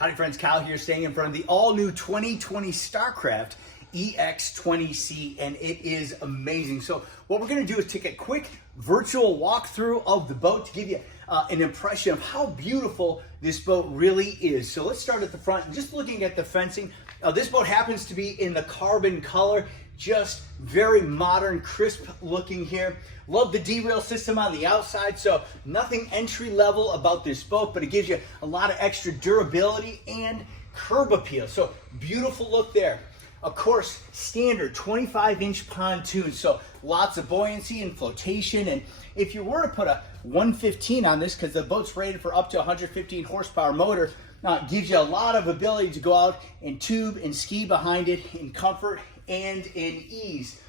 Howdy friends, Kyle here, staying in front of the all-new 2020 Starcraft EX20C, and it is amazing. So what we're going to do is take a quick virtual walkthrough of the boat to give you an impression of how beautiful this boat really is. So let's start at the front. Just looking at the fencing, this boat happens to be in the carbon color, just very modern, crisp looking here. Love the derail system on the outside, so nothing entry level about this boat, but it gives you a lot of extra durability and curb appeal. So beautiful look there. Of course, standard 25-inch pontoon, so lots of buoyancy and flotation. And if you were to put a 115 on this, because the boat's rated for up to 115 horsepower motor, it gives you a lot of ability to go out and tube and ski behind it in comfort and in ease.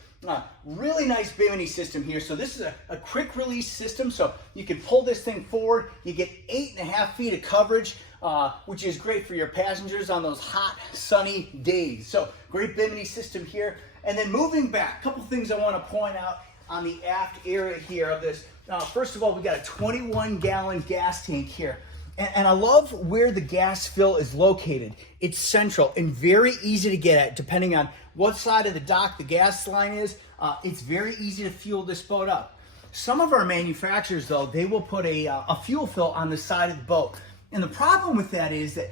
Really nice bimini system here. So this is a quick release system, so you can pull this thing forward. You get 8.5 feet of coverage, which is great for your passengers on those hot, sunny days. So great bimini system here. And then moving back, a couple things I want to point out on the aft area here of this. First of all, we got a 21-gallon gas tank here. And I love where the gas fill is located. It's central and very easy to get at depending on what side of the dock the gas line is. It's very easy to fuel this boat up. Some of our manufacturers, though, they will put a fuel fill on the side of the boat. And the problem with that is that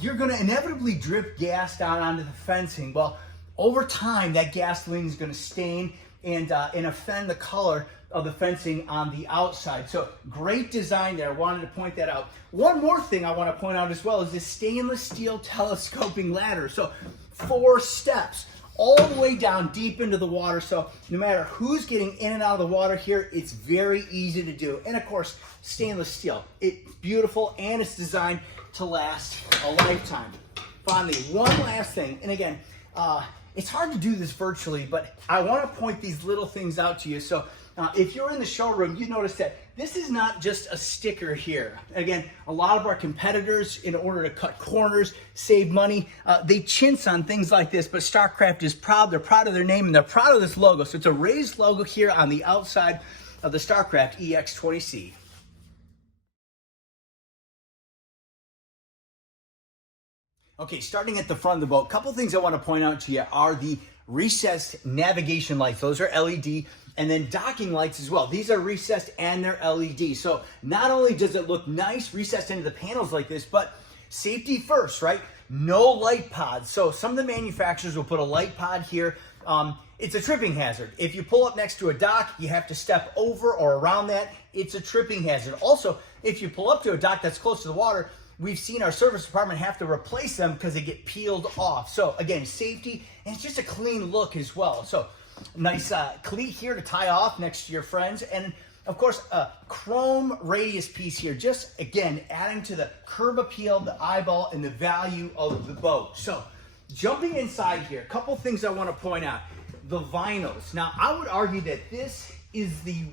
you're going to inevitably drip gas down onto the fencing. Well, over time, that gasoline is going to stain and offend the color of the fencing on the outside. So great design there. I wanted to point that out. One more thing I want to point out as well is this stainless steel telescoping ladder. So 4 steps all the way down deep into the water. So no matter who's getting in and out of the water here, it's very easy to do. And of course, stainless steel. It's beautiful and it's designed to last a lifetime. Finally, one last thing. And again, it's hard to do this virtually, but I want to point these little things out to you. So if you're in the showroom, you notice that this is not just a sticker here. Again, a lot of our competitors, in order to cut corners, save money, they chintz on things like this, but Starcraft is proud. They're proud of their name and they're proud of this logo. So it's a raised logo here on the outside of the Starcraft EX20C. Okay, starting at the front of the boat, a couple things I want to point out to you are the recessed navigation lights. Those are LED, and then docking lights as well. These are recessed and they're LED. So not only does it look nice recessed into the panels like this, but safety first, right? No light pods. So some of the manufacturers will put a light pod here. It's a tripping hazard. If you pull up next to a dock, you have to step over or around that. It's a tripping hazard. Also, if you pull up to a dock that's close to the water, we've seen our service department have to replace them because they get peeled off. So again, safety, and it's just a clean look as well. So nice cleat here to tie off next to your friends. And of course, a chrome radius piece here, just again, adding to the curb appeal, the eyeball, and the value of the boat. So jumping inside here, a couple things I want to point out. The vinyls. Now, I would argue that this is the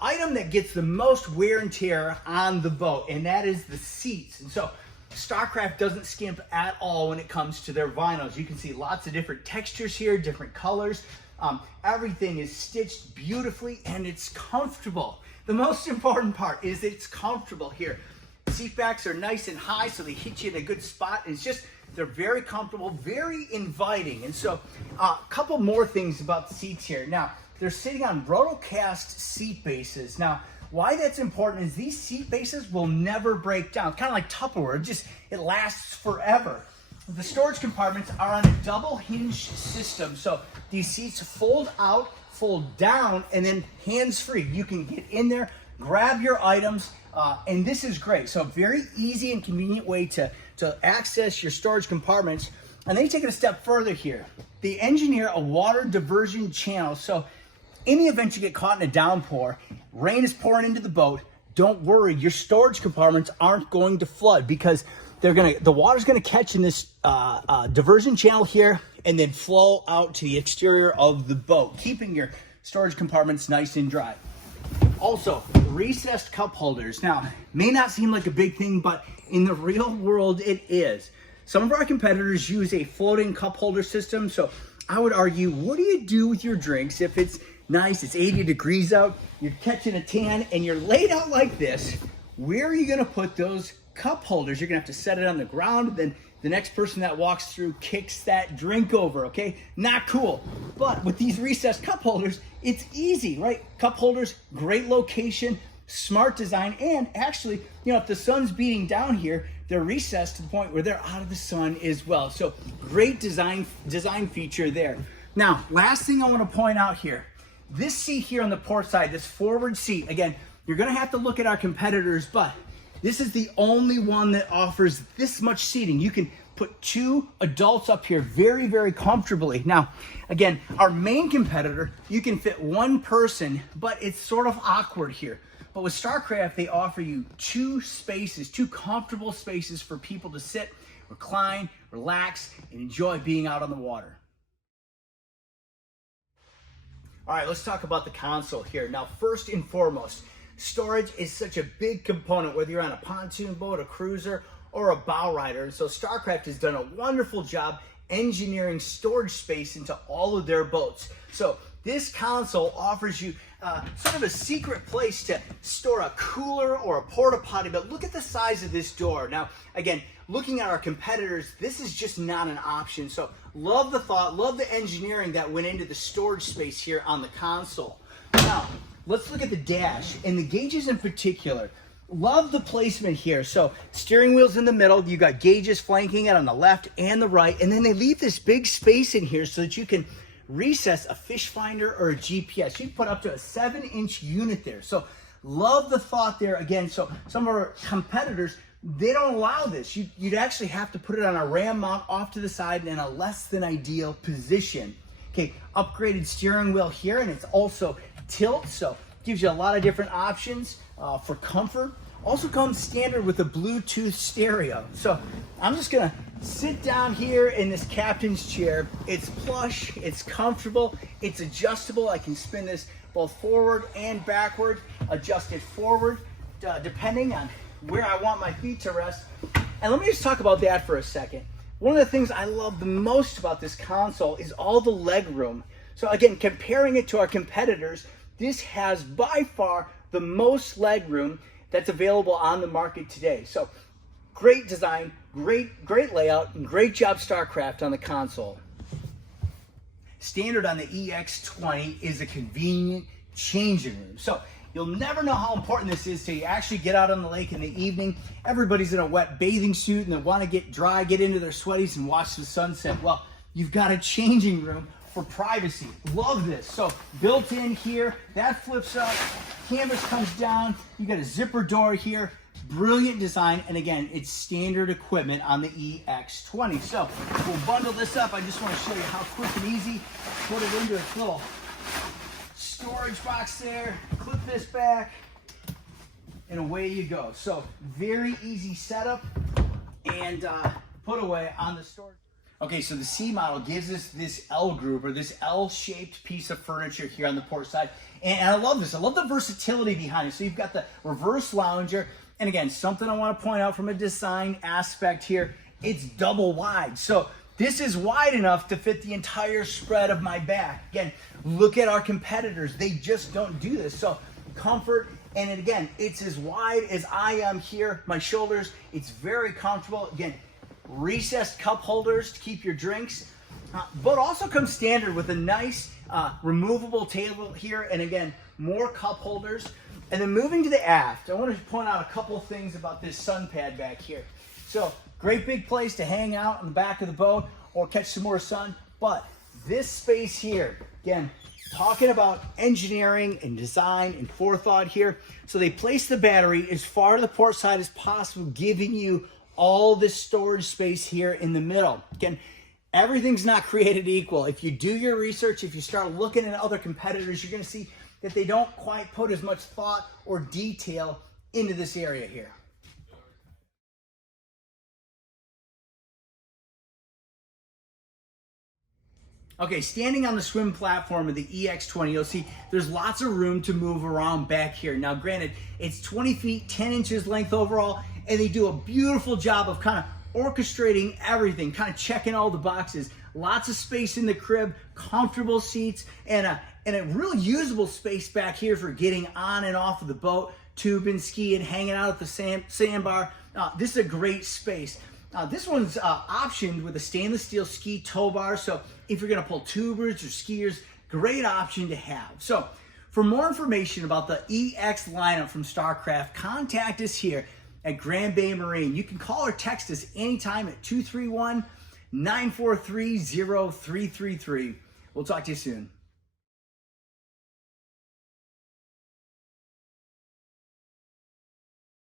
item that gets the most wear and tear on the boat, and that is the seats. And so Starcraft doesn't skimp at all when it comes to their vinyls. You can see lots of different textures here, different colors. Everything is stitched beautifully and it's comfortable. The most important part is it's comfortable here. Seat backs are nice and high, so they hit you in a good spot. It's just, they're very comfortable, very inviting. And so a couple more things about the seats here. Now, they're sitting on rotocast seat bases. Now, why that's important is these seat bases will never break down. Kind of like Tupperware, it lasts forever. The storage compartments are on a double hinge system. So these seats fold out, fold down, and then hands-free. You can get in there, grab your items, and this is great. So very easy and convenient way to access your storage compartments. And then you take it a step further here. They engineer a water diversion channel. So in the event you get caught in a downpour, rain is pouring into the boat, don't worry, your storage compartments aren't going to flood because the water's gonna catch in this diversion channel here and then flow out to the exterior of the boat, keeping your storage compartments nice and dry. Also, recessed cup holders. Now, may not seem like a big thing, but in the real world, it is. Some of our competitors use a floating cup holder system, so I would argue, what do you do with your drinks if it's nice, it's 80 degrees out, you're catching a tan, and you're laid out like this? Where are you gonna put those cup holders, you're gonna have to set it on the ground, then the next person that walks through kicks that drink over, okay? Not cool. But with these recessed cup holders, it's easy, right? Cup holders, great location, smart design, and actually, you know, if the sun's beating down here, they're recessed to the point where they're out of the sun as well. So great design feature there. Now, last thing I want to point out here, this seat here on the port side, this forward seat, again, you're gonna have to look at our competitors, but this is the only one that offers this much seating. You can put 2 adults up here very, very comfortably. Now, again, our main competitor, you can fit 1 person, but it's sort of awkward here. But with Starcraft, they offer you 2 spaces, 2 comfortable spaces for people to sit, recline, relax, and enjoy being out on the water. All right, let's talk about the console here. Now, first and foremost, storage is such a big component, whether you're on a pontoon boat, a cruiser, or a bow rider. And so Starcraft has done a wonderful job engineering storage space into all of their boats. So this console offers you sort of a secret place to store a cooler or a porta potty, but look at the size of this door. Now, again, looking at our competitors, this is just not an option. So love the thought, love the engineering that went into the storage space here on the console. Now, let's look at the dash and the gauges in particular. Love the placement here. So steering wheel's in the middle. You got gauges flanking it on the left and the right. And then they leave this big space in here so that you can recess a fish finder or a GPS. You can put up to a 7-inch unit there. So love the thought there again. So some of our competitors, they don't allow this. You'd actually have to put it on a ram mount off to the side in a less than ideal position. Okay, upgraded steering wheel here, and it's also tilt, so gives you a lot of different options for comfort. Also comes standard with a Bluetooth stereo. So I'm just gonna sit down here in this captain's chair. It's plush, it's comfortable, it's adjustable. I can spin this both forward and backward, adjust it forward, depending on where I want my feet to rest. And let me just talk about that for a second. One of the things I love the most about this console is all the leg room. So again, comparing it to our competitors, this has by far the most leg room that's available on the market today. So great design, great layout, and great job Starcraft on the console. Standard on the EX20 is a convenient changing room. So you'll never know how important this is till you actually get out on the lake in the evening. Everybody's in a wet bathing suit and they want to get dry, get into their sweaties and watch the sunset. Well, you've got a changing room for privacy. Love this. So built in here, that flips up, canvas comes down, you got a zipper door here. Brilliant design, and again, it's standard equipment on the EX20. So we'll bundle this up. I just want to show you how quick and easy. Put it into its little storage box there, clip this back, and away you go. So very easy setup, and put away on the storage. Okay, so the C model gives us this L group, or this L-shaped piece of furniture here on the port side. And I love this. I love the versatility behind it. So you've got the reverse lounger. And again, something I want to point out from a design aspect here, it's double wide. So this is wide enough to fit the entire spread of my back. Again, look at our competitors. They just don't do this. So comfort, and again, it's as wide as I am here, my shoulders. It's very comfortable. Again, recessed cup holders to keep your drinks, but also comes standard with a nice removable table here, and again, more cup holders. And then moving to the aft, I want to point out a couple of things about this sun pad back here. So great big place to hang out on the back of the boat or catch some more sun, but this space here, again, talking about engineering and design and forethought here. So they place the battery as far to the port side as possible, giving you all this storage space here in the middle. Again, everything's not created equal. If you do your research, if you start looking at other competitors, you're going to see that they don't quite put as much thought or detail into this area here. Okay, standing on the swim platform of the EX20, you'll see there's lots of room to move around back here. Now, granted, it's 20 feet, 10 inches length overall, and they do a beautiful job of kind of orchestrating everything, kind of checking all the boxes. Lots of space in the crib, comfortable seats, and a real usable space back here for getting on and off of the boat, tubing, skiing, hanging out at the sandbar. this is a great space. This one's optioned with a stainless steel ski tow bar, so if you're gonna pull tubers or skiers, great option to have. So for more information about the EX lineup from Starcraft, contact us here at Grand Bay Marine. You can call or text us anytime at 231-943-0333. We'll talk to you soon.